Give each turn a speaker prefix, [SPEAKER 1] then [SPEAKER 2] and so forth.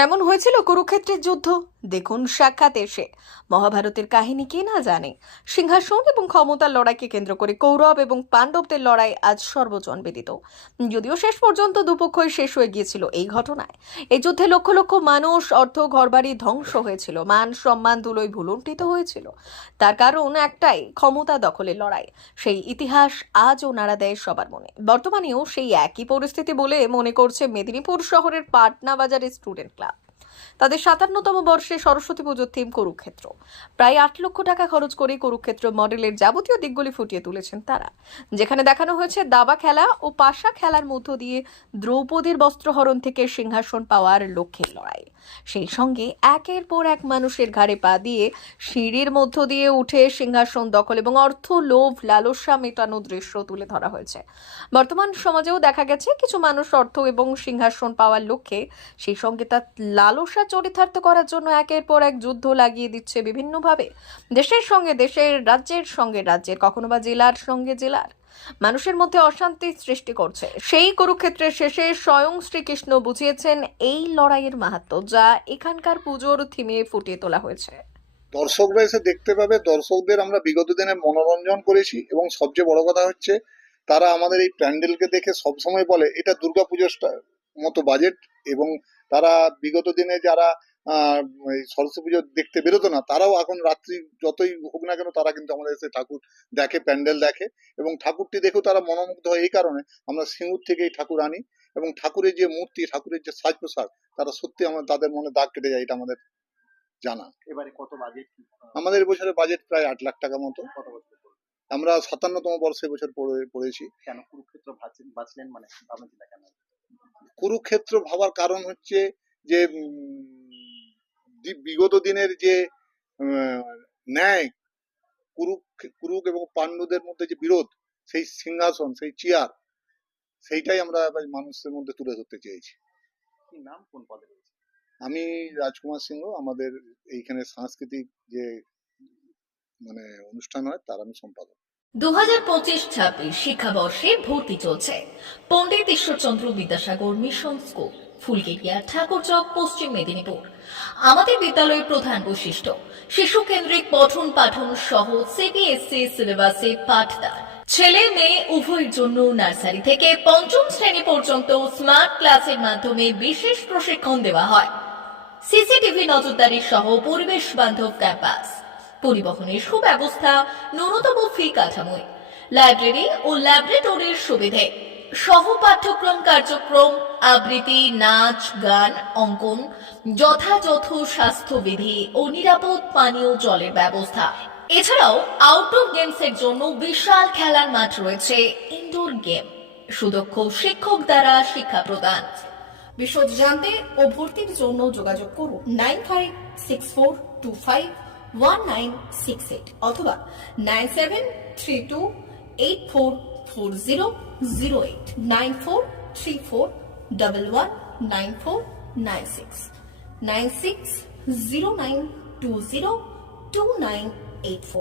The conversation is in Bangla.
[SPEAKER 1] কেমন হয়েছিল কুরুক্ষেত্রের যুদ্ধ? দেখুন সাক্ষাৎ এসে। মহাভারতের কাহিনী কে না জানে? সিংহাসন এবং ক্ষমতার লড়াইকে কেন্দ্র করে কৌরব এবং পাণ্ডবদের লড়াই আজ সর্বজন বিদিত যদিও শেষ পর্যন্ত দুপক্ষই শেষ হয়ে গিয়েছিল এই ঘটনায়। এই যুদ্ধে লক্ষ লক্ষ মানুষ, অর্থ, ঘরবাড়ি ধ্বংস হয়েছিল। মান, সম্মান ধুলোয় ভুলুণ্ঠিত হয়েছিল। তার কারণ একটাই, ক্ষমতা দখলের লড়াই। সেই ইতিহাস আজও নাড়া দেয় সবার মনে। বর্তমানেও সেই একই পরিস্থিতি বলে মনে করছে মেদিনীপুর শহরের পাটনা বাজারের স্টুডেন্ট ক্লাব। তাদের সাতান্নতম বর্ষে সরস্বতী পুজোর থিম কুরুক্ষেত্র। প্রায় আট লক্ষ টাকা খরচ করে কুরুক্ষেত্র মডেলের যাবতীয় দিকগুলি ফুটিয়ে তুলেছেন তারা। যেখানে দেখানো হয়েছে দাবা খেলা ও পাশা খেলার মধ্য দিয়ে দ্রৌপদীর বস্ত্রহরণ থেকে সিংহাসন পাওয়ার লক্ষ্যের লড়াই। সেই সঙ্গে একের পর এক মানুষের ঘাড়ে পা দিয়ে সিঁড়ির মধ্য দিয়ে উঠে সিংহাসন দখল এবং অর্থ, লোভ, লালসা মেটানো দৃশ্য তুলে ধরা হয়েছে। বর্তমান সমাজেও দেখা গেছে কিছু মানুষ অর্থ এবং সিংহাসন পাওয়ার লক্ষ্যে সেই সঙ্গে তার লালসা চরিতার্থ করার জন্য একের পর এক যুদ্ধ লাগিয়ে দিচ্ছে বিভিন্নভাবে। দেশের সঙ্গে দেশের, রাজ্যের সঙ্গে রাজ্যের, কখনো বা জেলার সঙ্গে জেলার। মানুষের মধ্যে অশান্তি সৃষ্টি করছে। সেই কুরুক্ষেত্রের শেষে স্বয়ং শ্রীকৃষ্ণ বুঝিয়েছেন, এই লড়াইয়ের মাহাত্ম্য যা এখানকার পুজোর থিমে ফুটিয়ে তোলা হয়েছে।
[SPEAKER 2] দর্শকরা এসে দেখতে পাবে, দর্শকদের আমরা বিগত দিনে মনোরঞ্জন করেছি এবং সবচেয়ে বড় কথা হচ্ছে, তারা আমাদের এই প্যান্ডেলকে দেখে সবসময় বলে, এটা দুর্গাপুজোর মতো বাজেট এবং তারা বিগত দিনে যারা সরস্বতী পুজো দেখতে বেরোতো না তারাও এখন রাত্রি যতই হোক না কেন তারা কিন্তু আমাদের এসে ঠাকুর দেখে প্যান্ডেল দেখে এবং ঠাকুরটি দেখেও তারা মনোমুগ্ধ হয়। এই কারণে আমরা সিঙ্গুর থেকে এই ঠাকুর আনি এবং ঠাকুরের যে মূর্তি ঠাকুরের যে সাজ পোশাক তারা সত্যি আমার তাদের মনে দাগ কেটে যায় এটা আমাদের জানা।
[SPEAKER 3] এবারে কত বাজেট
[SPEAKER 2] আমাদের এবছরের বাজেট প্রায় আট লাখ টাকা মতো? আমরা সাতান্নতম বর্ষে এবছর পড়ে- পড়েছি।
[SPEAKER 3] কেন? কুরুক্ষেত্র বাঁচলেন মানে
[SPEAKER 2] কুরুক্ষেত্র ভাবার কারণ হচ্ছে যে বিগত দিনের যে ন্যায় কুরুক কুরুক এবং পাণ্ডুদের মধ্যে যে বিরোধ সেই সিংহাসন সেই চেয়ার সেইটাই আমরা মানুষের মধ্যে তুলে ধরতে চেয়েছি।
[SPEAKER 3] কি নাম কোন পদে
[SPEAKER 2] আমি রাজকুমার সিংহ আমাদের এইখানে সাংস্কৃতিক যে মানে অনুষ্ঠান হয় তার আমি সম্পাদক।
[SPEAKER 4] শিক্ষাবর্ষে ভর্তি চলছে পণ্ডিত ঈশ্বরচন্দ্র বিদ্যাসাগর মিশন মেদিনীপুর। আমাদের বিদ্যালয়ের প্রধান বৈশিষ্ট্য শিশু কেন্দ্রিক পঠন পাঠন সহ সিবিএসসি সিলেবাসে পাঠদান। ছেলে মেয়ে উভয়ের জন্য নার্সারি থেকে পঞ্চম শ্রেণি পর্যন্ত স্মার্ট ক্লাসের মাধ্যমে বিশেষ প্রশিক্ষণ দেওয়া হয়। সিসিটিভি নজরদারি সহ পরিবেশ বান্ধব ক্যাম্পাস। পরিবহনের সুব্যবস্থা, ন্যূনতম ফি কাঠামোয় লাইব্রেরি ও ল্যাবরেটরির সুবিধে। সহ পাঠ্যক্রম কার্যক্রম, আবৃত্তি, নাচ, গান, অঙ্কন, যথাযথ স্বাস্থ্যবিধি ও নিরাপদ পানীয় জলের ব্যবস্থা। এছাড়াও আউটডোর গেমসের জন্য বিশাল খেলার মাঠ রয়েছে ইনডোর গেম সুদক্ষ শিক্ষক দ্বারা শিক্ষা প্রদান।
[SPEAKER 5] বিশদ জানতে ও ভর্তির জন্য যোগাযোগ করুন nine five six four two five one nine six eight অথবা nine seven three two eight four four zero zero eight nine four three four double one nine four nine six nine six zero nine two zero two nine eight four